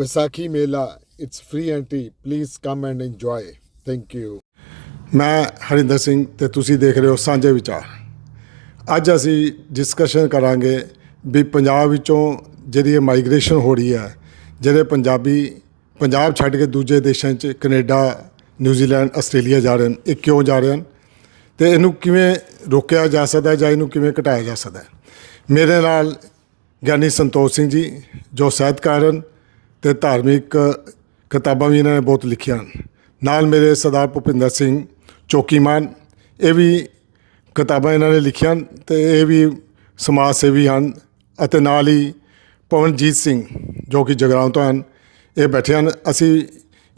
ਵਿਸਾਖੀ ਮੇਲਾ it's free entry please come and enjoy thank you ਮੈਂ ਹਰਿੰਦਰ ਸਿੰਘ ਤੇ ਤੁਸੀਂ ਦੇਖ ਰਹੇ ਹੋ ਸਾਂਝੇ ਵਿਚਾਰ। ਅੱਜ ਅਸੀਂ ਡਿਸਕਸ਼ਨ ਕਰਾਂਗੇ ਵੀ ਪੰਜਾਬ ਵਿੱਚੋਂ ਜਿਹੜੀ ਇਹ ਮਾਈਗ੍ਰੇਸ਼ਨ ਹੋ ਰਹੀ ਹੈ, ਜਿਹੜੇ ਪੰਜਾਬੀ, ਪੰਜਾਬ ਛੱਡ ਕੇ ਦੂਜੇ ਦੇਸ਼ਾਂ 'ਚ ਕੈਨੇਡਾ ਨਿਊਜ਼ੀਲੈਂਡ ਆਸਟ੍ਰੇਲੀਆ ਜਾ ਰਹੇ ਹਨ, ਇਹ ਕਿਉਂ ਜਾ ਰਹੇ ਹਨ? ਤੇ ਇਹਨੂੰ ਕਿਵੇਂ ਰੋਕਿਆ ਜਾ ਸਕਦਾ ਹੈ ਜਾਂ ਇਹਨੂੰ ਕਿਵੇਂ ਘਟਾਇਆ ਜਾ ਸਕਦਾ ਹੈ? ਮੇਰੇ ਨਾਲ ਗਿਆਨੀ ਸੰਤੋਖ ਸਿੰਘ ਜੀ, ਜੋ ਸਾਹਿਤਕਾਰ ਹਨ ਤੇ ਧਾਰਮਿਕ ਕਿਤਾਬਾਂ ਵੀ ਇਹਨਾਂ ਨੇ ਬਹੁਤ ਲਿਖੀਆਂ ਹਨ। ਨਾਲ ਮੇਰੇ ਸਰਦਾਰ ਭੁਪਿੰਦਰ ਸਿੰਘ ਚੌਕੀਮਾਨ ਇਹ ਵੀ ਕਿਤਾਬਾਂ ਇਹਨਾਂ ਨੇ ਲਿਖੀਆਂ ਹਨ ਤੇ ਇਹ ਵੀ ਸਮਾਜ ਸੇਵੀ ਹਨ ਅਤੇ ਨਾਲ ਹੀ ਪਵਨਜੀਤ ਸਿੰਘ ਜੋ ਕਿ ਜਗਰਾਉਂ ਤੋਂ ਹਨ, ਇਹ ਬੈਠੇ ਹਨ। ਅਸੀਂ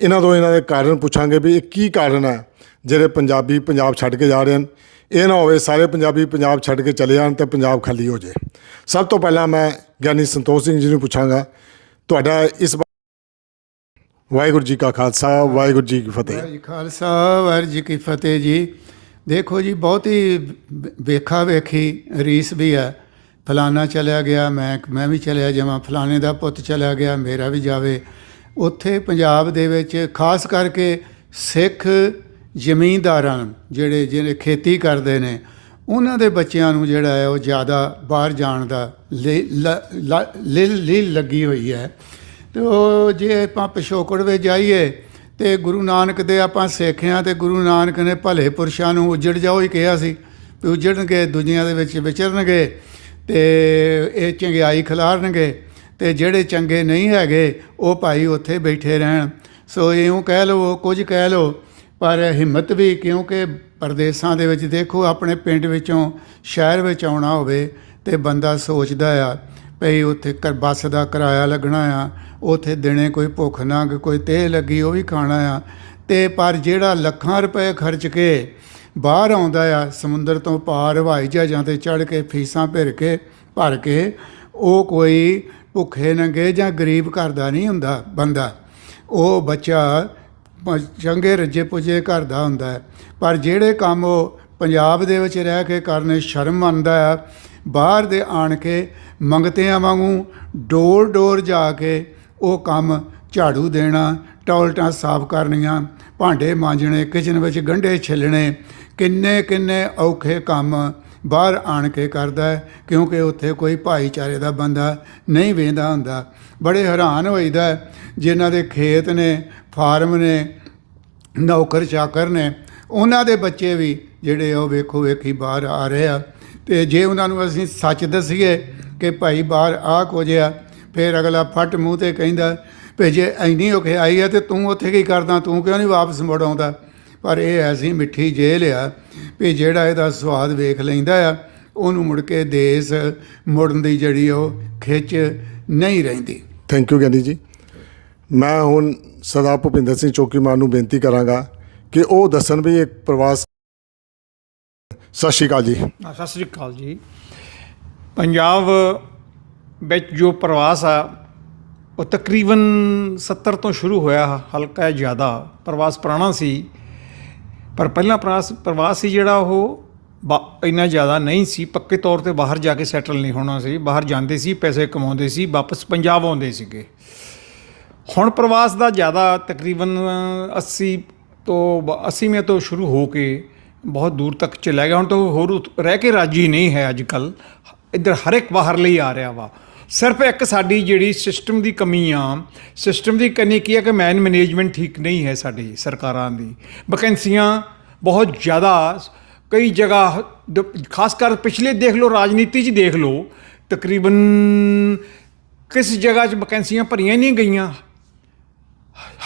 ਇਹਨਾਂ ਤੋਂ ਇਹਨਾਂ ਦੇ ਕਾਰਨ ਪੁੱਛਾਂਗੇ ਵੀ ਇਹ ਕੀ ਕਾਰਨ ਹੈ ਜਿਹੜੇ ਪੰਜਾਬੀ ਪੰਜਾਬ ਛੱਡ ਕੇ ਜਾ ਰਹੇ ਹਨ। ਇਹ ਨਾ ਹੋਵੇ ਸਾਰੇ ਪੰਜਾਬੀ ਪੰਜਾਬ ਛੱਡ ਕੇ ਚਲੇ ਜਾਣ ਤੇ ਪੰਜਾਬ ਖਾਲੀ ਹੋ ਜਾਏ। ਸਭ ਤੋਂ ਪਹਿਲਾਂ ਮੈਂ ਗਿਆਨੀ ਸੰਤੋਖ ਸਿੰਘ ਜੀ ਨੂੰ ਪੁੱਛਾਂਗਾ ਤੁਹਾਡਾ ਇਸ ਬਾ- ਵਾਹਿਗੁਰੂ ਜੀ ਕਾ ਖਾਲਸਾ, ਵਾਹਿਗੁਰੂ ਜੀ ਕੀ ਫਤਿਹ। ਵਾਹਿਗੁਰੂ ਜੀ ਖਾਲਸਾ, ਵਾਹਿਗੁਰੂ ਜੀ ਕੀ ਫਤਿਹ ਜੀ। ਦੇਖੋ ਜੀ, ਬਹੁਤ ਹੀ ਵੇਖਾ ਵੇਖੀ ਰੀਸ ਵੀ ਹੈ ਫਲਾਨਾ ਚਲਿਆ ਗਿਆ, ਮੈਂ ਮੈਂ ਵੀ ਚਲਿਆ ਜਾਵਾਂ, ਫਲਾਣੇ ਦਾ ਪੁੱਤ ਚਲਿਆ ਗਿਆ, ਮੇਰਾ ਵੀ ਜਾਵੇ। ਉੱਥੇ ਪੰਜਾਬ ਦੇ ਵਿੱਚ ਖਾਸ ਕਰਕੇ ਸਿੱਖ ਜ਼ਮੀਂਦਾਰਾਂ ਜਿਹੜੇ ਜਿਹੜੇ ਖੇਤੀ ਕਰਦੇ ਨੇ ਉਹਨਾਂ ਦੇ ਬੱਚਿਆਂ ਨੂੰ ਜਿਹੜਾ ਹੈ ਉਹ ਜ਼ਿਆਦਾ ਬਾਹਰ ਜਾਣ ਦਾ ਲਿਲ ਲਿਲ ਲੱਗੀ ਹੋਈ ਹੈ। ਤੇ ਉਹ ਜੇ ਆਪਾਂ ਪਿਛੋਕੜ ਵਿੱਚ ਜਾਈਏ ਤੇ ਗੁਰੂ ਨਾਨਕ ਦੇ ਆਪਾਂ ਸਿੱਖਿਆ ਤੇ ਗੁਰੂ ਨਾਨਕ ਨੇ ਭਲੇ ਪੁਰਸ਼ਾਂ ਨੂੰ ਉਜੜ ਜਾਓ ਹੀ ਕਿਹਾ ਸੀ ਵੀ ਉਜੜਨਗੇ, ਦੁਨੀਆ ਦੇ ਵਿੱਚ ਵਿਚਰਨਗੇ ਤੇ ਇਹ ਚੰਗਿਆਈ ਖਿਲਾਰਨਗੇ ਤੇ ਜਿਹੜੇ ਚੰਗੇ ਨਹੀਂ ਹੈਗੇ, ਉਹ ਭਾਈ ਉੱਥੇ ਬੈਠੇ ਰਹਿਣ। ਸੋ ਇਉਂ ਕਹਿ ਲਓ, ਕੁਝ ਕਹਿ ਲਓ, ਪਰ ਹਿੰਮਤ ਵੀ ਕਿਉਂਕਿ ਪਰਦੇਸਾਂ ਦੇ ਵਿੱਚ ਦੇਖੋ, ਆਪਣੇ ਪਿੰਡ ਵਿੱਚੋਂ ਸ਼ਹਿਰ ਵਿੱਚ ਆਉਣਾ ਹੋਵੇ ਤੇ ਬੰਦਾ ਸੋਚਦਾ ਆ, ਭਈ ਉੱਥੇ ਕਰ ਬੱਸ ਦਾ ਕਿਰਾਇਆ ਲੱਗਣਾ ਆ, ਉੱਥੇ ਦਿਨੇ ਕੋਈ ਭੁੱਖ ਨੰਗ, ਕੋਈ ਤੇਹ ਲੱਗੀ, ਉਹ ਵੀ ਖਾਣਾ ਆ। ਤੇ ਪਰ ਜਿਹੜਾ ਲੱਖਾਂ ਰੁਪਏ ਖਰਚ ਕੇ ਬਾਹਰ ਆਉਂਦਾ ਆ, ਸਮੁੰਦਰ ਤੋਂ ਪਾਰ ਹਵਾਈ ਜਹਾਜ਼ਾਂ ਤੇ ਚੜ੍ਹ ਕੇ ਫੀਸਾਂ ਭਰ ਕੇ ਭਰ ਕੇ, ਉਹ ਕੋਈ ਭੁੱਖੇ ਨੰਗੇ ਜਾਂ ਗਰੀਬ ਘਰ ਦਾ ਨਹੀਂ ਹੁੰਦਾ ਬੰਦਾ। ਉਹ ਬੱਚਾ ਚੰਗੇ ਰੱਜੇ ਪੁਜੇ ਘਰ ਦਾ ਹੁੰਦਾ ਪਰ ਜਿਹੜੇ ਕੰਮ ਉਹ ਪੰਜਾਬ ਦੇ ਵਿੱਚ ਰਹਿ ਕੇ ਕਰਨੇ ਸ਼ਰਮ ਮੰਨਦਾ ਆ ਬਾਹਰ ਦੇ ਆਣ ਕੇ ਮੰਗਤਿਆਂ ਵਾਂਗੂ ਡੋਰ ਡੋਰ ਜਾ ਕੇ ਉਹ ਕੰਮ ਝਾੜੂ ਦੇਣਾ ਟੌਲਟਾਂ ਸਾਫ਼ ਕਰਨੀਆਂ ਭਾਂਡੇ ਮਾਂਜਣੇ ਕਿਚਨ ਵਿੱਚ ਗੰਢੇ ਛਿੱਲਣੇ ਕਿੰਨੇ ਕਿੰਨੇ ਔਖੇ ਕੰਮ ਬਾਹਰ ਆਣ ਕੇ ਕਰਦਾ ਹੈ ਕਿਉਂਕਿ ਉੱਥੇ ਕੋਈ ਭਾਈਚਾਰੇ ਦਾ ਬੰਦਾ ਨਹੀਂ ਵੇਂਦਾ ਹੁੰਦਾ। ਬੜੇ ਹੈਰਾਨ ਹੋਈਦਾ ਹੈ, ਜਿਨ੍ਹਾਂ ਦੇ ਖੇਤ ਨੇ ਫਾਰਮ ਨੇ, ਨੌਕਰ ਚਾਕਰ ਨੇ, ਉਹਨਾਂ ਦੇ ਬੱਚੇ ਵੀ ਜਿਹੜੇ ਉਹ ਵੇਖੋ, ਵੇਖੀ ਬਾਹਰ ਆ ਰਹੇ ਆ। ਤੇ ਜੇ ਉਹਨਾਂ ਨੂੰ ਅਸੀਂ ਸੱਚ ਦਸੀਏ ਕਿ ਭਾਈ ਬਾਹਰ ਆ ਕੁਝ ਆ, ਫਿਰ ਅਗਲਾ ਫੱਟ ਮੂੰਹ ਤੇ ਕਹਿੰਦਾ ਵੀ ਜੇ ਐਨੀ ਔਖੇ ਆਈ ਹੈ ਤੇ ਤੂੰ ਉੱਥੇ ਕੀ ਕਰਦਾ, ਤੂੰ ਕਿਉਂ ਨਹੀਂ ਵਾਪਸ ਮੁੜ ਆਉਂਦਾ? ਪਰ ਇਹ ਐਸੀ ਮਿੱਠੀ ਜੇਲ੍ਹ ਆ ਵੀ ਜਿਹੜਾ ਇਹਦਾ ਸਵਾਦ ਵੇਖ ਲੈਂਦਾ ਆ, ਉਹਨੂੰ ਮੁੜ ਕੇ ਦੇਸ਼ ਮੁੜਨ ਦੀ ਜਿਹੜੀ ਉਹ ਖਿੱਚ ਨਹੀਂ ਰਹਿੰਦੀ। ਥੈਂਕ ਯੂ ਗਾਂਧੀ ਜੀ ਮੈਂ ਹੁਣ ਸਰਦਾਰ ਭੁਪਿੰਦਰ ਸਿੰਘ ਚੌਕੀਮਾਨ ਨੂੰ ਬੇਨਤੀ ਕਰਾਂਗਾ ਕਿ ਉਹ ਦੱਸਣ ਵੀ ਇੱਕ ਪ੍ਰਵਾਸ ਸਤਿ ਸ਼੍ਰੀ ਅਕਾਲ ਜੀ। ਸਤਿ ਸ੍ਰੀ ਅਕਾਲ ਜੀ। ਪੰਜਾਬ ਵਿੱਚ ਜੋ ਪ੍ਰਵਾਸ ਆ, ਉਹ ਤਕਰੀਬਨ 70 ਤੋਂ ਸ਼ੁਰੂ ਹੋਇਆ, ਹਲਕਾ ਜ਼ਿਆਦਾ। ਪ੍ਰਵਾਸ ਪੁਰਾਣਾ ਸੀ, ਪਰ ਪਹਿਲਾਂ ਪ੍ਰਵਾਸ ਪ੍ਰਵਾਸ ਸੀ ਜਿਹੜਾ ਉਹ ਬਾ- ਇੰਨਾ ਜ਼ਿਆਦਾ ਨਹੀਂ ਸੀ। ਪੱਕੇ ਤੌਰ ਤੇ ਬਾਹਰ ਜਾ ਕੇ ਸੈਟਲ ਨਹੀਂ ਹੋਣਾ ਸੀ। ਬਾਹਰ ਜਾਂਦੇ ਸੀ, ਪੈਸੇ ਕਮਾਉਂਦੇ ਸੀ, ਵਾਪਸ ਪੰਜਾਬ ਆਉਂਦੇ ਸੀਗੇ। ਹੁਣ ਪ੍ਰਵਾਸ ਦਾ ਜ਼ਿਆਦਾ ਤਕਰੀਬਨ 80 ਤੋਂ 80ਵੇਂ ਤੋਂ ਸ਼ੁਰੂ ਹੋ ਕੇ ਬਹੁਤ ਦੂਰ ਤੱਕ ਚਲਾ ਗਿਆ। ਹੁਣ ਤਾਂ ਹੋਰ ਉਤ- ਰਹਿ ਕੇ ਰਾਜੀ ਨਹੀਂ ਹੈ ਅੱਜ ਕੱਲ ਇੱਧਰ ਹਰ ਇੱਕ ਬਾਹਰ ਲਈ ਆ ਰਿਹਾ ਵਾ। ਸਿਰਫ ਇੱਕ ਸਾਡੀ ਜਿਹੜੀ ਸਿਸਟਮ ਦੀ ਕਮੀ ਆ, ਸਿਸਟਮ ਦੀ ਕਮੀ ਕੀ ਹੈ ਕਿ ਮੈਨ ਮੈਨੇਜਮੈਂਟ ਠੀਕ ਨਹੀਂ ਹੈ ਸਾਡੀ ਸਰਕਾਰਾਂ ਦੀ। ਵੈਕੈਂਸੀਆਂ ਬਹੁਤ ਜ਼ਿਆਦਾ ਕਈ ਜਗ੍ਹਾ ਖਾਸ ਕਰ ਪਿਛਲੇ ਦੇਖ ਲਓ, ਰਾਜਨੀਤੀ 'ਚ ਦੇਖ ਲਓ, ਤਕਰੀਬਨ ਕਿਸ ਜਗ੍ਹਾ 'ਚ ਵੈਕੈਂਸੀਆਂ ਭਰੀਆਂ ਨਹੀਂ ਗਈਆਂ।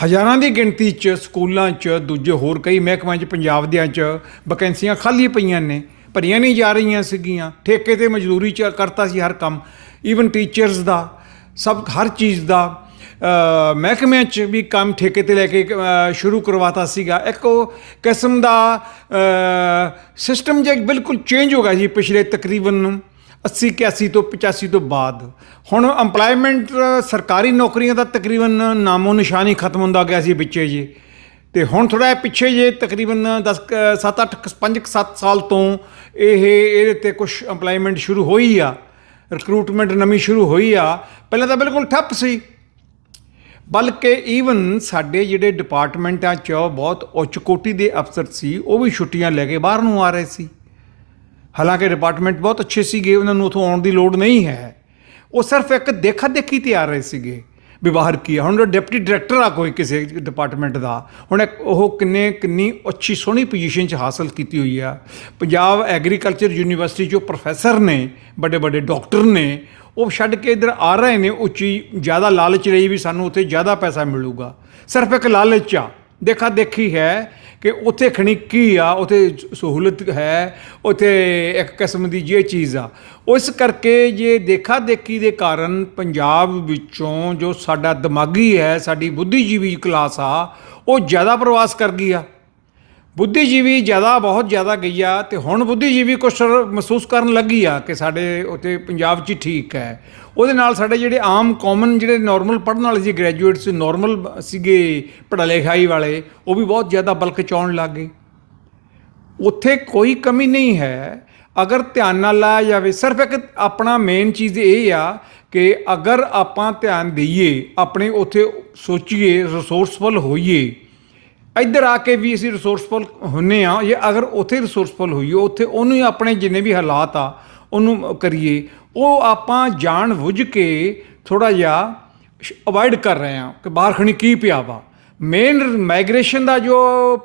ਹਜ਼ਾਰਾਂ ਦੀ ਗਿਣਤੀ 'ਚ, ਸਕੂਲਾਂ 'ਚ, ਦੂਜੇ ਹੋਰ ਕਈ ਮਹਿਕਮਿਆਂ 'ਚ ਪੰਜਾਬ ਦਿਆਂ 'ਚ ਵੈਕੈਂਸੀਆਂ ਖਾਲੀ ਪਈਆਂ ਨੇ, ਭਰੀਆਂ ਨਹੀਂ ਜਾ ਰਹੀਆਂ ਸੀਗੀਆਂ। ਠੇਕੇ ਤੇ ਮਜ਼ਦੂਰੀ 'ਚ ਕਰਤਾ ਸੀ ਹਰ ਕੰਮ। ਈਵਨ ਟੀਚਰਸ ਦਾ, ਸਭ, ਹਰ ਚੀਜ਼ ਦਾ ਮਹਿਕਮਿਆਂ 'ਚ ਵੀ ਕੰਮ ਠੇਕੇ ਤੇ ਲੈ ਕੇ ਸ਼ੁਰੂ ਕਰਵਾਤਾ ਸੀਗਾ। ਇੱਕ ਉਹ ਕਿਸਮ ਦਾ ਸਿਸਟਮ ਜੇ ਬਿਲਕੁਲ ਚੇਂਜ ਹੋ ਗਿਆ ਜੀ ਪਿਛਲੇ ਤਕਰੀਬਨ 80 81 ਤੋਂ 85 ਤੋਂ ਬਾਅਦ। ਹੁਣ EMPLOYMENT, ਸਰਕਾਰੀ ਨੌਕਰੀਆਂ ਦਾ ਤਕਰੀਬਨ ਨਾਮੋ ਨਿਸ਼ਾਨ ਹੀ ਖਤਮ ਹੁੰਦਾ ਗਿਆ ਸੀ ਵਿੱਚੇ ਜੀ। ਤੇ ਹੁਣ ਥੋੜਾ ਪਿੱਛੇ ਜੇ, ਤਕਰੀਬਨ 10 7 8 5 7 ਸਾਲ ਤੋਂ ਇਹ, ਇਹਦੇ ਤੇ ਕੁਝ EMPLOYMENT ਸ਼ੁਰੂ ਹੋਈ ਆ। ਰਿਕਰੂਟਮੈਂਟ ਨਵੀਂ ਸ਼ੁਰੂ ਹੋਈ ਆ। ਪਹਿਲਾਂ ਤਾਂ ਬਿਲਕੁਲ ਠੱਪ ਸੀ। ਬਲਕਿ ਈਵਨ ਸਾਡੇ ਜਿਹੜੇ ਡਿਪਾਰਟਮੈਂਟਾਂ 'ਚ ਬਹੁਤ ਉੱਚ ਕੋਟੀ ਦੇ ਅਫਸਰ ਸੀ, ਉਹ ਵੀ ਛੁੱਟੀਆਂ ਲੈ ਕੇ ਬਾਹਰ ਨੂੰ ਆ ਰਹੇ ਸੀ। ਹਾਲਾਂਕਿ ਡਿਪਾਰਟਮੈਂਟ ਬਹੁਤ ਅੱਛੇ ਸੀਗੇ, ਉਹਨਾਂ ਨੂੰ ਉੱਥੋਂ ਆਉਣ ਦੀ ਲੋੜ ਨਹੀਂ ਹੈ। ਉਹ ਸਿਰਫ ਇੱਕ ਦੇਖਾ ਦੇਖੀ ਤੇ ਆ ਰਹੇ ਸੀਗੇ ਵੀ ਕੀ ਆ। ਹੁਣ ਉਹ ਡਿਪਟੀ ਡਾਇਰੈਕਟਰ ਆ ਕੋਈ ਕਿਸੇ ਡਿਪਾਰਟਮੈਂਟ ਦਾ, ਹੁਣ ਉਹ ਕਿੰਨੇ, ਕਿੰਨੀ ਅੱਛੀ ਸੋਹਣੀ ਪੋਜੀਸ਼ਨ 'ਚ ਹਾਸਲ ਕੀਤੀ ਹੋਈ ਆ। ਪੰਜਾਬ ਐਗਰੀਕਲਚਰ ਯੂਨੀਵਰਸਿਟੀ 'ਚੋਂ ਪ੍ਰੋਫੈਸਰ ਨੇ ਵੱਡੇ ਵੱਡੇ ਡਾਕਟਰ ਨੇ, ਉਹ ਛੱਡ ਕੇ ਇਧਰ ਆ ਰਹੇ ਨੇ ਉੱਚੀ ਜ਼ਿਆਦਾ ਲਾਲਚ ਰਹੀ ਵੀ ਸਾਨੂੰ ਉੱਥੇ ਜ਼ਿਆਦਾ ਪੈਸਾ ਮਿਲੂਗਾ। ਸਿਰਫ ਇੱਕ ਲਾਲਚ ਆ। ਦੇਖਾ ਦੇਖੀ ਹੈ ਕਿ ਉੱਥੇ ਖਣੀ ਕੀ ਆ, ਉੱਥੇ ਸਹੂਲਤ ਹੈ, ਉੱਥੇ ਇੱਕ ਕਿਸਮ ਦੀ ਜੇ ਚੀਜ਼ ਆ। ਉਸ ਕਰਕੇ ਜੇ ਦੇਖਾ ਦੇਖੀ ਦੇ ਕਾਰਨ ਪੰਜਾਬ ਵਿੱਚੋਂ ਜੋ ਸਾਡਾ ਦਿਮਾਗੀ ਹੈ, ਸਾਡੀ ਬੁੱਧੀਜੀਵੀ ਕਲਾਸ ਆ, ਉਹ ਜ਼ਿਆਦਾ ਪ੍ਰਵਾਸ ਕਰ ਗਈ ਆ। ਬੁੱਧੀਜੀਵੀ ਜ਼ਿਆਦਾ, ਬਹੁਤ ਜ਼ਿਆਦਾ ਗਈ ਆ ਤੇ ਹੁਣ ਬੁੱਧੀਜੀਵੀ ਕੁਛ ਮਹਿਸੂਸ ਕਰਨ ਲੱਗੀ ਆ ਕਿ ਸਾਡੇ ਉੱਥੇ ਪੰਜਾਬ 'ਚ ਹੀ ਠੀਕ ਹੈ। ਉਹਦੇ ਨਾਲ ਸਾਡੇ ਜਿਹੜੇ ਆਮ ਕਾਮਨ ਜਿਹੜੇ ਨਾਰਮਲ ਪੜ੍ਹਨ ਵਾਲੇ ਸੀ ਗ੍ਰੈਜੂਏਟਸ ਨਾਰਮਲ ਸੀਗੇ ਪੜ੍ਹਾ ਲਿਖਾਈ ਵਾਲੇ, ਉਹ ਵੀ ਬਹੁਤ ਜ਼ਿਆਦਾ ਬਲਕ ਚ ਆਉਣ ਲੱਗ ਗਏ। ਉੱਥੇ ਕੋਈ ਕਮੀ ਨਹੀਂ ਹੈ। ਅਗਰ ਧਿਆਨ ਨਾਲ ਲਾਇਆ ਜਾਵੇ, ਸਿਰਫ ਇੱਕ ਆਪਣਾ ਮੇਨ ਚੀਜ਼ ਇਹ ਆ ਕਿ ਅਗਰ ਆਪਾਂ ਧਿਆਨ ਦਈਏ, ਆਪਣੇ ਉੱਥੇ ਸੋਚੀਏ ਰਿਸੋਰਸਫੁਲ ਹੋਈਏ, ਇੱਧਰ ਆ ਕੇ ਵੀ ਅਸੀਂ ਰਿਸੋਰਸਫੁਲ ਹੁੰਨੇ ਆ, ਜੇ ਅਗਰ ਉੱਥੇ ਰਿਸੋਰਸਫੁਲ ਹੋਈਏ, ਉੱਥੇ ਉਹਨੂੰ ਹੀ ਆਪਣੇ ਜਿੰਨੇ ਵੀ ਹਾਲਾਤ ਆ, ਉਹਨੂੰ ਕਰੀਏ ਉਹ ਆਪਾਂ ਜਾਣ ਬੁੱਝ ਕੇ ਥੋੜਾ ਜਿਹਾ ਅਵੋਇਡ ਕਰ ਰਹੇ ਹਾਂ ਕਿ ਬਾਹਰ ਖਣੀ ਕੀ ਪਿਆ ਵਾ। ਮੇਨ ਮਾਈਗ੍ਰੇਸ਼ਨ ਦਾ ਜੋ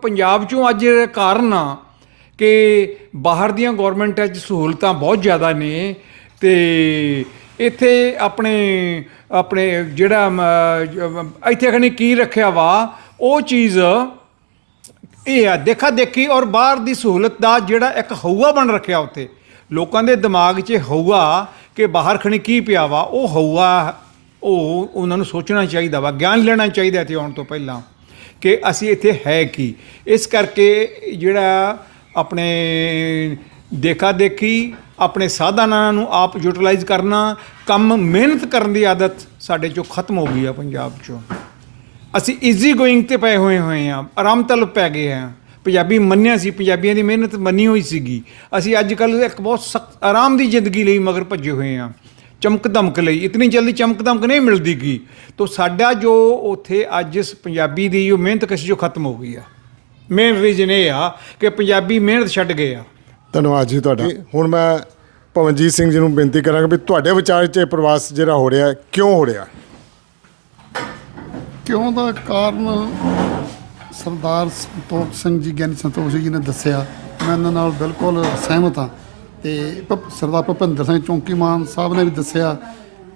ਪੰਜਾਬ ਚੋਂ ਅੱਜ ਕਾਰਨ ਆ ਕਿ ਬਾਹਰ ਦੀਆਂ ਗਵਰਨਮੈਂਟਾਂ 'ਚ ਸਹੂਲਤਾਂ ਬਹੁਤ ਜ਼ਿਆਦਾ ਨੇ ਤੇ ਇੱਥੇ ਆਪਣੇ ਆਪਣੇ ਜਿਹੜਾ ਇੱਥੇ ਖਣੀ ਕੀ ਰੱਖਿਆ ਵਾ, ਉਹ ਚੀਜ਼ ਇਹ ਆ, ਦੇਖਾ ਦੇਖੀ ਔਰ ਬਾਹਰ ਦੀ ਸਹੂਲਤ ਦਾ ਜਿਹੜਾ ਇੱਕ ਹਊਆ ਬਣ ਰੱਖਿਆ ਉੱਥੇ। ਲੋਕਾਂ ਦੇ ਦਿਮਾਗ 'ਚ ਹਊਆ ਕਿ ਬਾਹਰ ਖਣੀ ਕੀ ਪਿਆ ਵਾ, ਉਹ ਹਊਆ, ਉਹ ਉਹਨਾਂ ਨੂੰ ਸੋਚਣਾ ਚਾਹੀਦਾ ਵਾ, ਗਿਆਨ ਲੈਣਾ ਚਾਹੀਦਾ ਇੱਥੇ ਆਉਣ ਤੋਂ ਪਹਿਲਾਂ ਕਿ ਅਸੀਂ ਇੱਥੇ ਹੈ ਕੀ। ਇਸ ਕਰਕੇ ਜਿਹੜਾ ਆਪਣੇ ਦੇਖਾ ਦੇਖੀ ਆਪਣੇ ਸਾਧਨਾਂ ਨੂੰ ਆਪ ਯੂਟਿਲਾਈਜ਼ ਕਰਨਾ, ਕੰਮ ਮਿਹਨਤ ਕਰਨ ਦੀ ਆਦਤ ਸਾਡੇ ਚੋਂ ਖਤਮ ਹੋ ਗਈ ਆ ਪੰਜਾਬ ਚੋਂ। ਅਸੀਂ ਈਜ਼ੀ ਗੋਇੰਗ ਤੇ ਪਏ ਹੋਏ ਹੋਏ ਆ, ਆਰਾਮ ਤਲ ਪੈ ਗਏ ਆ। ਪੰਜਾਬੀ ਮੰਨਿਆ ਸੀ ਪੰਜਾਬੀਆਂ ਦੀ ਮਿਹਨਤ ਮੰਨੀ ਹੋਈ ਸੀਗੀ। ਅਸੀਂ ਅੱਜ ਕੱਲ ਇੱਕ ਬਹੁਤ ਸਖਤ ਆਰਾਮ ਦੀ ਜ਼ਿੰਦਗੀ ਲਈ ਮਗਰ ਭੱਜੇ ਹੋਏ ਆ ਚਮਕ ਦਮਕ ਲਈ ਇਤਨੀ ਜਲਦੀ ਚਮਕ ਦਮਕ ਨਹੀਂ ਮਿਲਦੀ ਗੀ। ਤੋ ਸਾਡਾ ਜੋ ਉਥੇ ਅੱਜ ਇਸ ਪੰਜਾਬੀ ਦੀ ਜੋ ਮਿਹਨਤ ਕਸ਼ੀ ਜੋ ਖਤਮ ਹੋ ਗਈ ਆ। ਮੇਨ ਰੀਜ਼ਨ ਇਹ ਆ ਕਿ ਪੰਜਾਬੀ ਮਿਹਨਤ ਛੱਡ ਗਏ ਆ। ਧੰਨਵਾਦ ਜੀ ਤੁਹਾਡਾ। ਹੁਣ ਮੈਂ ਪਵਨਜੀਤ ਸਿੰਘ ਜੀ ਨੂੰ ਬੇਨਤੀ ਕਰਾਂਗਾ ਵੀ ਤੁਹਾਡੇ ਵਿਚਾਰ 'ਚ ਇਹ ਪ੍ਰਵਾਸ ਜਿਹੜਾ ਹੋ ਰਿਹਾ ਕਿਉਂ ਹੋ ਰਿਹਾ? ਕਿਉਂ ਦਾ ਕਾਰਨ ਸਰਦਾਰ ਸੰਤੋਖ ਸਿੰਘ ਜੀ ਗਿਆਨੀ ਸੰਤੋਖ ਸਿੰਘ ਜੀ ਨੇ ਦੱਸਿਆ, ਮੈਂ ਇਹਨਾਂ ਨਾਲ ਬਿਲਕੁਲ ਸਹਿਮਤ ਹਾਂ ਤੇ ਭ- ਸਰਦਾਰ ਭੁਪਿੰਦਰ ਸਿੰਘ ਚੌਂਕੀ ਮਾਨ ਸਾਹਿਬ ਨੇ ਵੀ ਦੱਸਿਆ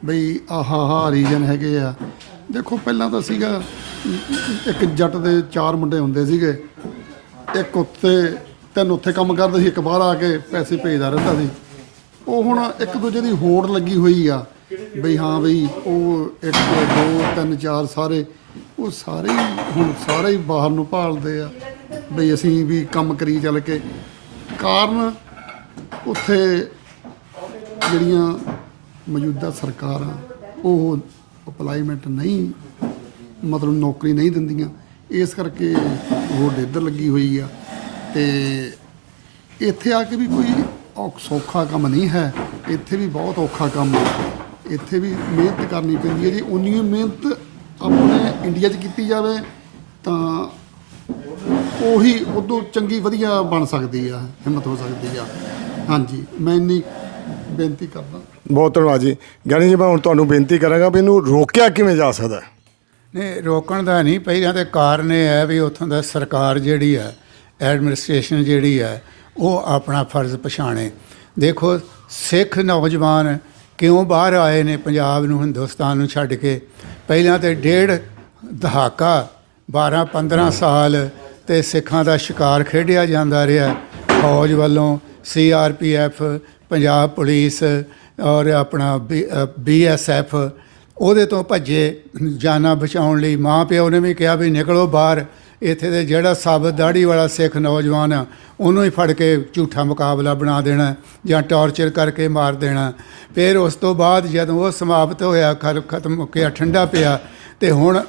ਬਈ ਆਹਾ ਆਹ ਰੀਜਨ ਹੈਗੇ ਆ। ਦੇਖੋ, ਪਹਿਲਾਂ ਤਾਂ ਸੀਗਾ, ਇੱਕ ਜੱਟ ਦੇ ਚਾਰ ਮੁੰਡੇ ਹੁੰਦੇ ਸੀਗੇ, ਇੱਕ ਉੱਤੇ ਤਿੰਨ ਉੱਥੇ ਕੰਮ ਕਰਦੇ ਸੀ, ਇੱਕ ਬਾਹਰ ਆ ਕੇ ਪੈਸੇ ਭੇਜਦਾ ਰਹਿੰਦਾ ਸੀ। ਉਹ ਹੁਣ ਇੱਕ ਦੂਜੇ ਦੀ ਹੋੜ ਲੱਗੀ ਹੋਈ ਆ, ਬਈ ਹਾਂ ਬਈ ਉਹ ਇੱਕ, ਦੋ, ਤਿੰਨ, ਚਾਰ ਸਾਰੇ ਉਹ ਸਾਰੇ ਹੀ ਹੁਣ ਸਾਰੇ ਹੀ ਬਾਹਰ ਨੂੰ ਭਾਲਦੇ ਆ ਬਈ ਅਸੀਂ ਵੀ ਕੰਮ ਕਰੀ ਚੱਲ ਕੇ। ਕਾਰਨ ਉੱਥੇ ਜਿਹੜੀਆਂ ਮੌਜੂਦਾ ਸਰਕਾਰਾਂ, ਉਹ ਅਪਲਾਈਮੈਂਟ ਨਹੀਂ, ਮਤਲਬ ਨੌਕਰੀ ਨਹੀਂ ਦਿੰਦੀਆਂ। ਇਸ ਕਰਕੇ ਉਹ ਇੱਧਰ ਲੱਗੀ ਹੋਈ ਆ ਤੇ ਇੱਥੇ ਆ ਕੇ ਵੀ ਕੋਈ ਔਖ- ਸੌਖਾ ਕੰਮ ਨਹੀਂ ਹੈ। ਇੱਥੇ ਵੀ ਬਹੁਤ ਔਖਾ ਕੰਮ ਹੈ ਇੱਥੇ ਵੀ ਮਿਹਨਤ ਕਰਨੀ ਪੈਂਦੀ ਹੈ ਜੀ। ਉਨੀ ਮਿਹਨਤ ਆਪਣੇ ਇੰਡੀਆ 'ਚ ਕੀਤੀ ਜਾਵੇ ਤਾਂ ਉਹੀ ਉਦੋਂ ਚੰਗੀ ਵਧੀਆ ਬਣ ਸਕਦੀ ਆ ਹਿੰਮਤ ਹੋ ਸਕਦੀ ਆ। ਹਾਂਜੀ ਮੈਂ ਇੰਨੀ ਬੇਨਤੀ ਕਰਦਾ। ਬਹੁਤ ਧੰਨਵਾਦ ਜੀ। ਗਿਆਨੀ ਜੀ ਮੈਂ ਹੁਣ ਤੁਹਾਨੂੰ ਬੇਨਤੀ ਕਰਾਂਗਾ ਵੀ ਇਹਨੂੰ ਰੋਕਿਆ ਕਿਵੇਂ ਜਾ ਸਕਦਾ ਹੈ? ਨਹੀਂ ਰੋਕਣ ਦਾ ਨਹੀਂ ਪਹਿਲਾਂ ਤੇ ਕਾਰਨ ਇਹ ਹੈ ਵੀ ਉੱਥੋਂ ਦਾ ਸਰਕਾਰ ਜਿਹੜੀ ਹੈ ਐਡਮਿਨਿਸਟ੍ਰੇਸ਼ਨ ਜਿਹੜੀ ਹੈ ਉਹ ਆਪਣਾ ਫਰਜ਼ ਪਛਾਣੇ। ਦੇਖੋ ਸਿੱਖ ਨੌਜਵਾਨ ਕਿਉਂ ਬਾਹਰ ਆਏ ਨੇ ਪੰਜਾਬ ਨੂੰ ਹਿੰਦੁਸਤਾਨ ਨੂੰ ਛੱਡ ਕੇ? ਪਹਿਲਾਂ ਤੇ ਡੇਢ ਦਹਾਕਾ 12 15 ਸਾਲ ਤੇ ਸਿੱਖਾਂ ਦਾ ਸ਼ਿਕਾਰ ਖੇਡਿਆ ਜਾਂਦਾ ਰਿਹਾ। ਫੌਜ ਵੱਲੋਂ ਸੀਆਰਪੀਐਫ ਪੰਜਾਬ ਪੁਲਿਸ ਔਰ ਆਪਣਾ ਬੀਐਸਐਫ ਉਹਦੇ ਤੋਂ ਭੱਜੇ ਜਾਨਾਂ ਬਚਾਉਣ ਲਈ ਮਾਂ ਪਿਓ ਨੇ ਵੀ ਕਿਹਾ ਵੀ ਨਿਕਲੋ ਬਾਹਰ। ਇੱਥੇ ਦੇ ਜਿਹੜਾ ਸਾਬਤ ਦਾੜੀ ਵਾਲਾ ਸਿੱਖ ਨੌਜਵਾਨ ਆ ਉਹਨੂੰ ਹੀ ਫੜ ਕੇ ਝੂਠਾ ਮੁਕਾਬਲਾ ਬਣਾ ਦੇਣਾ ਜਾਂ ਟੌਰਚਰ ਕਰਕੇ ਮਾਰ ਦੇਣਾ। ਫਿਰ ਉਸ ਤੋਂ ਬਾਅਦ ਜਦੋਂ ਉਹ ਸਮਾਪਤ ਹੋਇਆ ਖਰ- ਖਤਮ ਹੋ ਗਿਆ ਠੰਡਾ ਪਿਆ ਤੇ ਹੁਣ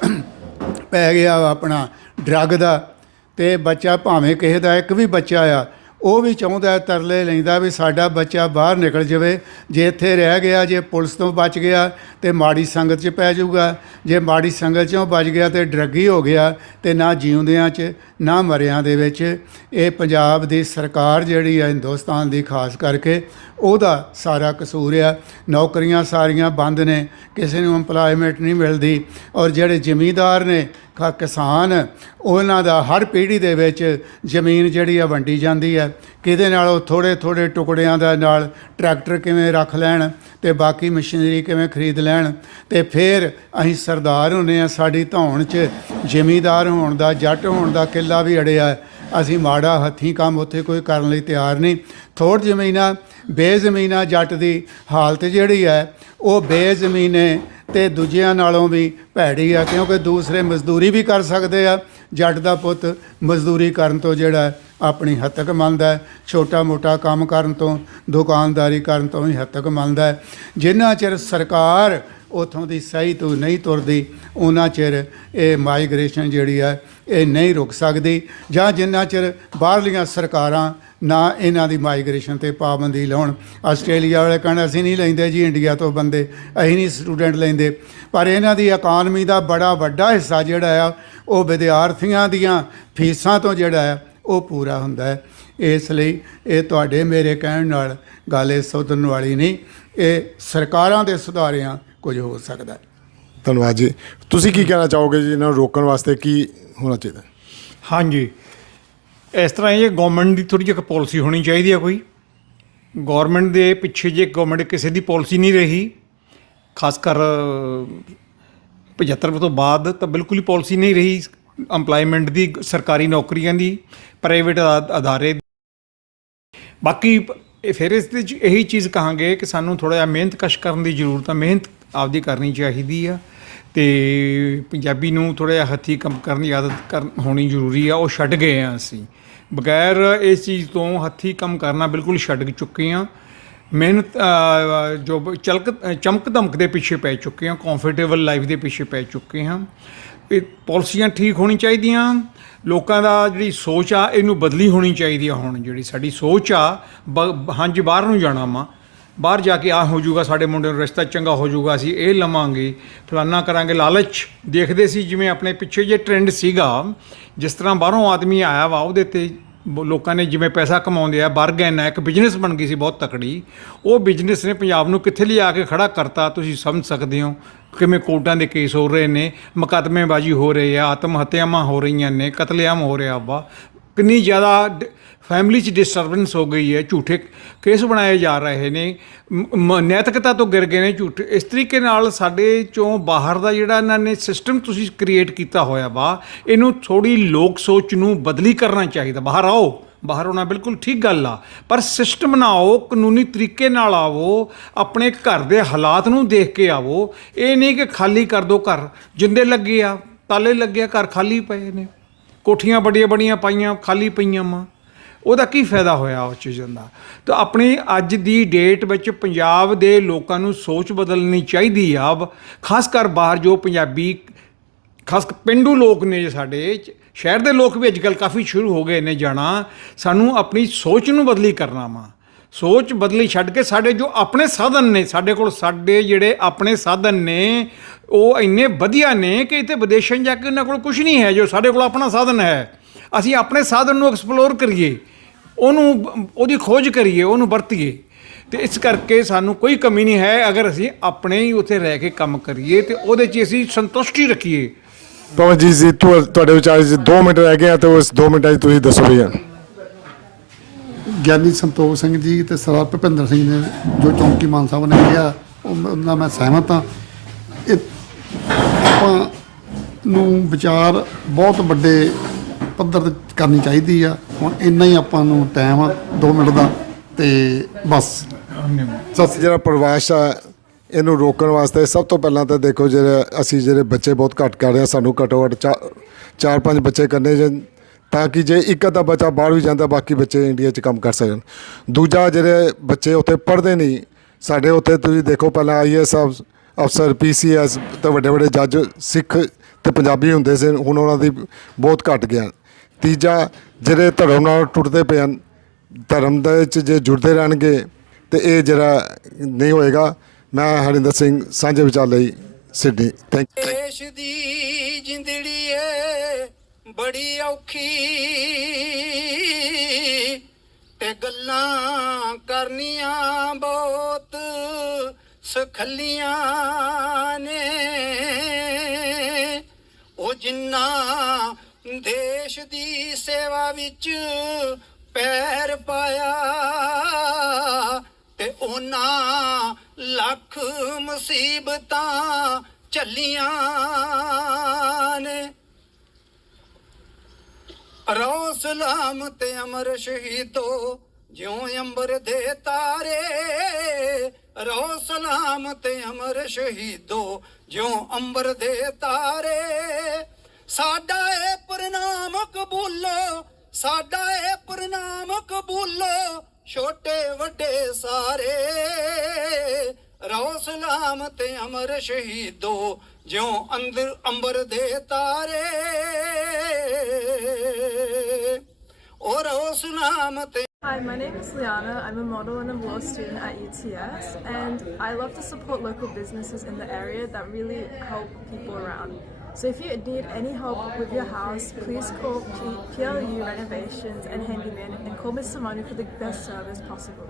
ਪੈ ਗਿਆ ਆਪਣਾ ਡਰੱਗ ਦਾ। ਤੇ ਬੱਚਾ ਭਾਵੇਂ ਕਿਸੇ ਦਾ ਇੱਕ ਵੀ ਬੱਚਾ ਆ ਉਹ ਵੀ ਚਾਹੁੰਦਾ ਤਰਲੇ ਲੈਂਦਾ ਵੀ ਸਾਡਾ ਬੱਚਾ ਬਾਹਰ ਨਿਕਲ ਜਾਵੇ, ਜੇ ਇੱਥੇ ਰਹਿ ਗਿਆ, ਜੇ ਪੁਲਿਸ ਤੋਂ ਬਚ ਗਿਆ ਤੇ ਮਾੜੀ ਸੰਗਤ 'ਚ ਪੈ ਜਾਊਗਾ। ਜੇ ਮਾੜੀ ਸੰਗਤ 'ਚੋਂ ਬਚ ਗਿਆ ਤੇ ਡਰੱਗੀ ਹੋ ਗਿਆ ਤੇ ਨਾ ਜਿਉਂਦਿਆਂ 'ਚ, ਨਾ ਮਰਿਆਂ ਦੇ ਵਿੱਚ। ਇਹ ਪੰਜਾਬ ਦੀ ਸਰਕਾਰ ਜਿਹੜੀ ਹੈ ਹਿੰਦੁਸਤਾਨ ਦੀ ਖਾਸ ਕਰਕੇ ਉਹਦਾ ਸਾਰਾ ਕਸੂਰ ਆ। ਨੌਕਰੀਆਂ ਸਾਰੀਆਂ ਬੰਦ ਨੇ, ਕਿਸੇ ਨੂੰ ਏਮਪਲੋਇਮੈਂਟ ਨਹੀਂ ਮਿਲਦੀ। ਔਰ ਜਿਹੜੇ ਜ਼ਿਮੀਂਦਾਰ ਨੇ, ਖਾ ਕਿਸਾਨ, ਉਹਨਾਂ ਦਾ ਹਰ ਪੀੜ੍ਹੀ ਦੇ ਵਿੱਚ ਜ਼ਮੀਨ ਜਿਹੜੀ ਆ ਵੰਡੀ ਜਾਂਦੀ ਹੈ ਕਿਹਦੇ ਨਾਲ? ਉਹ ਥੋੜੇ ਥੋੜੇ ਟੁਕੜਿਆਂ ਦਾ ਨਾਲ ਟਰੈਕਟਰ ਕਿਵੇਂ ਰੱਖ ਲੈਣ ਤੇ ਬਾਕੀ ਮਸ਼ੀਨਰੀ ਕਿਵੇਂ ਖਰੀਦ ਲੈਣ। ਤੇ ਫਿਰ ਅਸੀਂ ਸਰਦਾਰ ਹੁੰਨੇ ਆ, ਸਾਡੀ ਧੌਣ 'ਚ ਜ਼ਿਮੀਂਦਾਰ ਹੋਣ ਦਾ, ਜੱਟ ਹੋਣ ਦਾ ਕਿੱਲਾ ਵੀ ਅੜਿਆ। ਅਸੀਂ ਮਾੜਾ ਹੱਥੀਂ ਕੰਮ ਉੱਥੇ ਕੋਈ ਕਰਨ ਲਈ ਤਿਆਰ ਨਹੀਂ। ਥੋੜ ਜ਼ਮੀਨਾਂ ਬੇਜ਼ਮੀਨਾ ਜੱਟ ਦੀ ਹਾਲਤ ਜਿਹੜੀ ਹੈ, ਉਹ ਬੇਜ਼ਮੀਨੇ ਤੇ ਦੂਜਿਆਂ ਨਾਲੋਂ ਵੀ ਭੈੜੀ ਆ, ਕਿਉਂਕਿ ਦੂਸਰੇ ਮਜ਼ਦੂਰੀ ਵੀ ਕਰ ਸਕਦੇ ਆ। ਜੱਟ ਦਾ ਪੁੱਤ ਮਜ਼ਦੂਰੀ ਕਰਨ ਤੋਂ ਜਿਹੜਾ ਆਪਣੀ ਹੱਤਕ ਮੰਨਦਾ ਛੋਟਾ ਮੋਟਾ ਕੰਮ ਕਰਨ ਤੋਂ, ਦੁਕਾਨਦਾਰੀ ਕਰਨ ਤੋਂ ਹੀ ਹੱਤਕ ਮੰਨਦਾ ਹੈ। ਜਿੰਨਾ ਚਿਰ ਸਰਕਾਰ ਉਥੋਂ ਦੀ ਸਹੀ ਤੋਂ ਨਹੀਂ ਤੁਰਦੀ ਉਹਨਾਂ ਚਿਰ ਇਹ ਮਾਈਗ੍ਰੇਸ਼ਨ ਜਿਹੜੀ ਹੈ, ਇਹ ਨਹੀਂ ਰੁਕ ਸਕਦੀ। ਜਾਂ ਜਿੰਨਾ ਚਿਰ ਬਾਹਰਲੀਆਂ ਸਰਕਾਰਾਂ ਨਾ ਇਹਨਾਂ ਦੀ ਮਾਈਗ੍ਰੇਸ਼ਨ ਤੇ ਪਾਬੰਦੀ ਲਾਉਣ। ਆਸਟ੍ਰੇਲੀਆ ਵਾਲੇ ਕਹਿੰਦੇ ਅਸੀਂ ਨਹੀਂ ਲੈਂਦੇ ਜੀ ਇੰਡੀਆ ਤੋਂ ਬੰਦੇ ਅਸੀਂ ਨਹੀਂ ਸਟੂਡੈਂਟ ਲੈਂਦੇ। ਪਰ ਇਹਨਾਂ ਦੀ ਇਕਾਨਮੀ ਦਾ ਬੜਾ ਵੱਡਾ ਹਿੱਸਾ ਜਿਹੜਾ ਆ ਉਹ ਵਿਦਿਆਰਥੀਆਂ ਦੀਆਂ ਫੀਸਾਂ ਤੋਂ ਜਿਹੜਾ ਆ ਉਹ ਪੂਰਾ ਹੁੰਦਾ ਹੈ। ਇਸ ਲਈ ਇਹ ਤੁਹਾਡੇ ਮੇਰੇ ਕਹਿਣ ਨਾਲ ਗੱਲ ਇਹ ਸੁਧਰਨ ਵਾਲੀ ਨਹੀਂ ਇਹ ਸਰਕਾਰਾਂ ਦੇ ਸੁਧਾਰਿਆਂ ਕੁਝ ਹੋ ਸਕਦਾ ਹੈ। ਧੰਨਵਾਦ ਜੀ। ਤੁਸੀਂ ਕੀ ਕਹਿਣਾ ਚਾਹੋਗੇ ਜੀ ਇਹਨਾਂ ਨੂੰ ਰੋਕਣ ਵਾਸਤੇ? ਕੀ ਹੋਣਾ ਚਾਹੀਦਾ? ਹਾਂਜੀ। ਇਸ ਤਰ੍ਹਾਂ ਇਹ ਗਵਰਨਮੈਂਟ ਦੀ ਥੋੜੀ ਜਿਹੀ ਪਾਲਿਸੀ ਹੋਣੀ ਚਾਹੀਦੀ ਹੈ ਕੋਈ। ਗਵਰਨਮੈਂਟ ਦੇ ਪਿੱਛੇ ਜੇ ਗਵਰਨਮੈਂਟ ਕਿਸੇ ਦੀ ਪਾਲਿਸੀ ਨਹੀਂ ਰਹੀ, ਖਾਸ ਕਰ 75 ਤੋਂ ਬਾਅਦ ਤਾਂ ਬਿਲਕੁਲ ਹੀ ਪਾਲਿਸੀ ਨਹੀਂ ਰਹੀ EMPLOYMENT ਦੀ, ਸਰਕਾਰੀ ਨੌਕਰੀਆਂ ਦੀ ਪ੍ਰਾਈਵੇਟ ਅਦਾਰੇ ਬਾਕੀ ਫਿਰ ਇਸ ਦੇ ਇਹੀ ਚੀਜ਼ ਕਹਾਂਗੇ ਕਿ ਸਾਨੂੰ ਥੋੜਾ ਜਿਹਾ ਮਿਹਨਤ ਕਸ਼ ਕਰਨ ਦੀ ਜ਼ਰੂਰਤ ਹੈ ਮਿਹਨਤ ਆਪਦੀ ਕਰਨੀ ਚਾਹੀਦੀ ਆ। ਤੇ ਪੰਜਾਬੀ ਨੂੰ ਥੋੜਾ ਜਿਹਾ ਹੱਥੀਂ ਕੰਮ ਕਰਨ ਦੀ ਆਦਤ ਕਰਨ ਹੋਣੀ ਜ਼ਰੂਰੀ ਆ, ਉਹ ਛੱਡ ਗਏ ਆ ਅਸੀਂ। ਬਗੈਰ ਇਸ ਚੀਜ਼ ਤੋਂ ਹੱਥੀਂ ਕੰਮ ਕਰਨਾ ਬਿਲਕੁਲ ਛੱਡ ਚੁੱਕੇ ਆ। ਮਿਹਨਤ ਜੋ ਚਲਕ, ਚਮਕ ਧਮਕ ਦੇ ਪਿੱਛੇ ਪੈ ਚੁੱਕੇ ਹਾਂ ਕੰਫਰਟੇਬਲ ਲਾਈਫ ਦੇ ਪਿੱਛੇ ਪੈ ਚੁੱਕੇ ਹਾਂ ਇਹ ਪਾਲਿਸੀਆਂ ਠੀਕ ਹੋਣੀ ਚਾਹੀਦੀਆਂ, ਲੋਕਾਂ ਦਾ ਜਿਹੜੀ ਸੋਚ ਆ, ਇਹਨੂੰ ਬਦਲੀ ਹੋਣੀ ਚਾਹੀਦੀ ਆ ਹੁਣ, ਜਿਹੜੀ ਸਾਡੀ ਸੋਚ ਆ ਬ- ਹਾਂਜੀ, ਬਾਹਰ ਨੂੰ ਜਾਣਾ ਵਾ। ਬਾਹਰ ਜਾ ਕੇ ਆ ਹੋ ਜਾਊਗਾ, ਸਾਡੇ ਮੁੰਡੇ ਨੂੰ ਰਿਸ਼ਤਾ ਚੰਗਾ ਹੋ ਜਾਊਗਾ, ਅਸੀਂ ਇਹ ਲਵਾਂਗੇ। ਫਲਾਨਾ ਕਰਾਂਗੇ, ਲਾਲਚ। ਦੇਖਦੇ ਸੀ ਜਿਵੇਂ ਆਪਣੇ ਪਿੱਛੇ ਜੇ ਟ੍ਰੈਂਡ ਸੀਗਾ, ਜਿਸ ਤਰ੍ਹਾਂ ਬਾਹਰੋਂ ਆਦਮੀ ਆਇਆ ਵਾ, ਉਹਦੇ ਤੇ ਬ- ਲੋਕਾਂ ਨੇ ਜਿਵੇਂ ਪੈਸਾ ਕਮਾਉਂਦੇ ਆ ਬਾਰਗੇਨ ਹੈ ਇੱਕ ਬਿਜ਼ਨਸ ਬਣ ਗਈ ਸੀ ਬਹੁਤ ਤਕੜੀ। ਉਹ ਬਿਜ਼ਨਸ ਨੇ ਪੰਜਾਬ ਨੂੰ ਕਿੱਥੇ ਲਿਆ ਕੇ ਖੜਾ ਕਰਤਾ, ਤੁਸੀਂ ਸਮਝ ਸਕਦੇ ਹੋ ਕਿਵੇਂ ਕੋਰਟਾਂ ਦੇ ਕੇਸ ਹੋ ਰਹੇ ਨੇ, ਮੁਕੱਦਮੇਬਾਜ਼ੀ ਹੋ ਰਹੀ ਆ ਆਤਮ ਹੱਤਿਆਵਾਂ ਹੋ ਰਹੀਆਂ ਨੇ, ਕਤਲੇਆਮ ਹੋ ਰਿਹਾ ਵਾ। ਕਿੰਨੀ ਜ਼ਿਆਦਾ ਡ- ਫੈਮਿਲੀ 'ਚ ਡਿਸਟਰਬੈਂਸ ਹੋ ਗਈ ਹੈ, ਝੂਠੇ ਕੇਸ ਬਣਾਏ ਜਾ ਰਹੇ ਨੇ, ਮ- ਨੈਤਿਕਤਾ ਤੋਂ ਗਿਰ ਗਏ ਨੇ ਝੂਠੇ। ਇਸ ਤਰੀਕੇ ਨਾਲ ਸਾਡੇ ਚੋਂ ਬਾਹਰ ਦਾ ਜਿਹੜਾ ਇਹਨਾਂ ਨੇ ਸਿਸਟਮ ਤੁਸੀਂ ਕ੍ਰੀਏਟ ਕੀਤਾ ਹੋਇਆ ਵਾ, ਇਹਨੂੰ ਥੋੜੀ ਲੋਕ ਸੋਚ ਨੂੰ ਬਦਲੀ ਕਰਨਾ ਚਾਹੀਦਾ। ਬਾਹਰ ਆਓ, ਬਾਹਰ ਆਉਣਾ ਬਿਲਕੁਲ ਠੀਕ ਗੱਲ ਆ। ਪਰ ਸਿਸਟਮ ਨਾ ਆਓ, ਕਾਨੂੰਨੀ ਤਰੀਕੇ ਨਾਲ ਆਵੋ, ਆਪਣੇ ਘਰ ਦੇ ਹਾਲਾਤ ਨੂੰ ਦੇਖ ਕੇ ਆਵੋ। ਇਹ ਨਹੀਂ ਕਿ ਖਾਲੀ ਕਰ ਦੋ ਘਰ, ਜਿੰਦੇ ਲੱਗੇ ਆ, ਤਾਲੇ ਲੱਗੇ ਆ, ਘਰ ਖਾਲੀ ਪਏ ਨੇ। ਕੋਠੀਆਂ ਵੱਡੀਆਂ ਬੜੀਆਂ ਪਾਈਆਂ, ਖਾਲੀ ਪਈਆਂ ਵਾ। ਉਹਦਾ ਕੀ ਫਾਇਦਾ ਹੋਇਆ ਉਸ ਚੀਜ਼ ਦਾ? ਤਾਂ ਆਪਣੀ ਅੱਜ ਦੀ ਡੇਟ ਵਿੱਚ ਪੰਜਾਬ ਦੇ ਲੋਕਾਂ ਨੂੰ ਸੋਚ ਬਦਲਣੀ ਚਾਹੀਦੀ ਆ ਬ- ਖਾਸ ਕਰ ਬਾਹਰ ਜੋ ਪੰਜਾਬੀ, ਖਾਸ ਕਰ ਪਿੰਡੂ ਲੋਕ ਨੇ ਸਾਡੇ, ਸ਼ਹਿਰ ਦੇ ਲੋਕ ਵੀ ਅੱਜਕੱਲ ਕਾਫੀ ਸ਼ੁਰੂ ਹੋ ਗਏ ਨੇ ਜਾਣਾ। ਸਾਨੂੰ ਆਪਣੀ ਸੋਚ ਨੂੰ ਬਦਲੀ ਕਰਨਾ ਵਾ। ਸੋਚ ਬਦਲੀ ਛੱਡ ਕੇ ਸਾਡੇ ਜੋ ਆਪਣੇ ਸਾਧਨ ਨੇ, ਸਾਡੇ ਕੋਲ ਸਾਡੇ ਜਿਹੜੇ ਆਪਣੇ ਸਾਧਨ ਨੇ ਉਹ ਇੰਨੇ ਵਧੀਆ ਨੇ ਕਿ ਇੱਥੇ ਵਿਦੇਸ਼ਾਂ 'ਚ ਜਾ ਕੇ ਉਹਨਾਂ ਕੋਲ ਕੁਝ ਨਹੀਂ ਹੈ ਜੋ ਸਾਡੇ ਕੋਲ ਆਪਣਾ ਸਾਧਨ ਹੈ। ਅਸੀਂ ਆਪਣੇ ਸਾਧਨ ਨੂੰ ਐਕਸਪਲੋਰ ਕਰੀਏ ਉਹਨੂੰ ਉਹਦੀ ਖੋਜ ਕਰੀਏ ਉਹਨੂੰ ਵਰਤੀਏ। ਤੇ ਇਸ ਕਰਕੇ ਸਾਨੂੰ ਕੋਈ ਕਮੀ ਨਹੀਂ ਹੈ ਅਗਰ ਅਸੀਂ ਆਪਣੇ ਹੀ ਉੱਥੇ ਰਹਿ ਕੇ ਕੰਮ ਕਰੀਏ ਤੇ ਉਹਦੇ 'ਚ ਅਸੀਂ ਸੰਤੁਸ਼ਟੀ ਰੱਖੀਏ। ਪਵਨ ਜੀ ਜੀ ਤੁਹਾ- ਤੁਹਾਡੇ ਵਿਚਾਰ 'ਚ 2 ਮਿੰਟ ਰਹਿ ਗਏ ਆ ਤੇ ਉਸ 2 ਮਿੰਟਾਂ 'ਚ ਤੁਸੀਂ ਦੱਸੋ ਵੀ ਗਿਆਨੀ ਸੰਤੋਖ ਸਿੰਘ ਜੀ ਤੇ ਸਰਦਾਰ ਭੁਪਿੰਦਰ ਸਿੰਘ ਨੇ ਜੋ ਚੌਂਕੀ ਮਾਨ ਸਾਹਿਬ ਨੇ ਕਿਹਾ ਉਹਨਾਂ ਨਾਲ ਮੈਂ ਸਹਿਮਤ ਹਾਂ। ਇਹ ਆਪਾਂ ਨੂੰ ਵਿਚਾਰ ਬਹੁਤ ਵੱਡੇ ਪੱਧਰ ਤੇ ਕਰਨੀ ਚਾਹੀਦੀ ਆ। ਹੁਣ ਇੰਨਾ ਹੀ ਆਪਾਂ ਨੂੰ ਟਾਈਮ ਆ 2 ਮਿੰਟ ਦਾ ਤੇ ਬਸ। ਸੱਤ ਜਿਹੜਾ ਪ੍ਰਵਾਸ ਆ। ਇਹਨੂੰ ਰੋਕਣ ਵਾਸਤੇ ਸਭ ਤੋਂ ਪਹਿਲਾਂ ਤਾਂ ਦੇਖੋ ਜਿਹੜੇ ਅਸੀਂ ਜਿਹੜੇ ਬੱਚੇ ਬਹੁਤ ਘੱਟ ਕਰ ਰਹੇ ਆ, ਸਾਨੂੰ ਘੱਟੋ ਘੱਟ ਚਾ- ਚਾਰ ਪੰਜ ਬੱਚੇ ਕਰਨੇ ਜੇ, ਤਾਂ ਕਿ ਜੇ ਇੱਕ ਅੱਧਾ ਬੱਚਾ ਬਾਹਰ ਵੀ ਜਾਂਦਾ, ਬਾਕੀ ਬੱਚੇ ਇੰਡੀਆ 'ਚ ਕੰਮ ਕਰ ਸਕਣ। ਦੂਜਾ ਜਿਹੜੇ ਬੱਚੇ ਉੱਥੇ ਪੜ੍ਹਦੇ ਨਹੀਂ, ਸਾਡੇ ਉੱਥੇ ਤੁਸੀਂ ਦੇਖੋ ਪਹਿਲਾਂ ਆਈਐਸ ਅਫਸਰ ਪੀਸੀਐਸ ਤੇ ਵੱਡੇ ਵੱਡੇ ਜੱਜ, ਸਿੱਖ ਤੇ ਪੰਜਾਬੀ ਹੁੰਦੇ ਸੀ, ਹੁਣ ਉਹਨਾਂ ਦੀ ਬਹੁਤ ਘਟ ਗਿਆ। ਤੀਜਾ, ਜਿਹੜੇ ਧਰਮ ਨਾਲ ਟੁੱਟਦੇ ਪਏ ਹਨ, ਧਰਮ ਦੇ ਵਿੱਚ ਜੇ ਜੁੜਦੇ ਰਹਿਣਗੇ, ਤੇ ਇਹ ਜਿਹੜਾ ਨਹੀਂ ਹੋਏਗਾ, ਮੈਂ ਹਰਿੰਦਰ ਸਿੰਘ ਸਾਂਝੇ ਵਿਚਾਰ ਲਈ ਸਿਡਨੀ ਥੈਂਕ ਯੂ ਦੇਸ਼ ਦੀ ਜਿੰਦੜੀ ਏ, ਬੜੀ ਔਖੀ। ਤੇ ਗੱਲਾਂ ਕਰਨੀਆਂ ਬਹੁਤ ਸਖਲੀਆਂ ਨੇ। ਉਹ ਜਿੰਨਾ ਦੇਸ਼ ਦੀ ਸੇਵਾ ਵਿੱਚ ਪੈਰ ਪਾਇਆ ਤੇ ਉਹਨਾਂ ਲੱਖ ਮੁਸੀਬਤਾਂ ਚੱਲੀਆਂ ਨੇ। ਰੋ ਤੇ ਅਮਰ ਸ਼ਹੀਦੋ ਜਿਉਂ ਅੰਬਰ ਦੇ ਤਾਰੇ, ਰੋ ਸਲਾਮ ਤੇ ਅਮਰ ਸ਼ਹੀਦੋ। ਜਿਉਂ ਅੰਬਰ ਦੇ ਤਾਰੇ, ਸਾਡਾ ਇਹ ਪ੍ਰਣਾਮ ਕਬੂਲੋ, ਸਾਡਾ ਇਹ ਪ੍ਰਣਾਮ ਕਬੂਲੋ, ਛੋਟੇ ਵੱਡੇ ਸਾਰੇ। ਰੋ ਸਲਾਮ ਤੇ ਅਮਰ ਸ਼ਹੀਦੋ, ਜਿਉਂ ਅੰਦਰ ਅੰਬਰ ਦੇ ਤਾਰੇ। ਔਰ ਰੋ ਸਲਾਮ ਤੇ Hi, my name is Liana. I'm a model and a law student at UTS, and I love to support local businesses in the area that really help people around. So if you need any help with your house, please call PLU Renovations and Handyman and call Mr. Manu for the best service possible.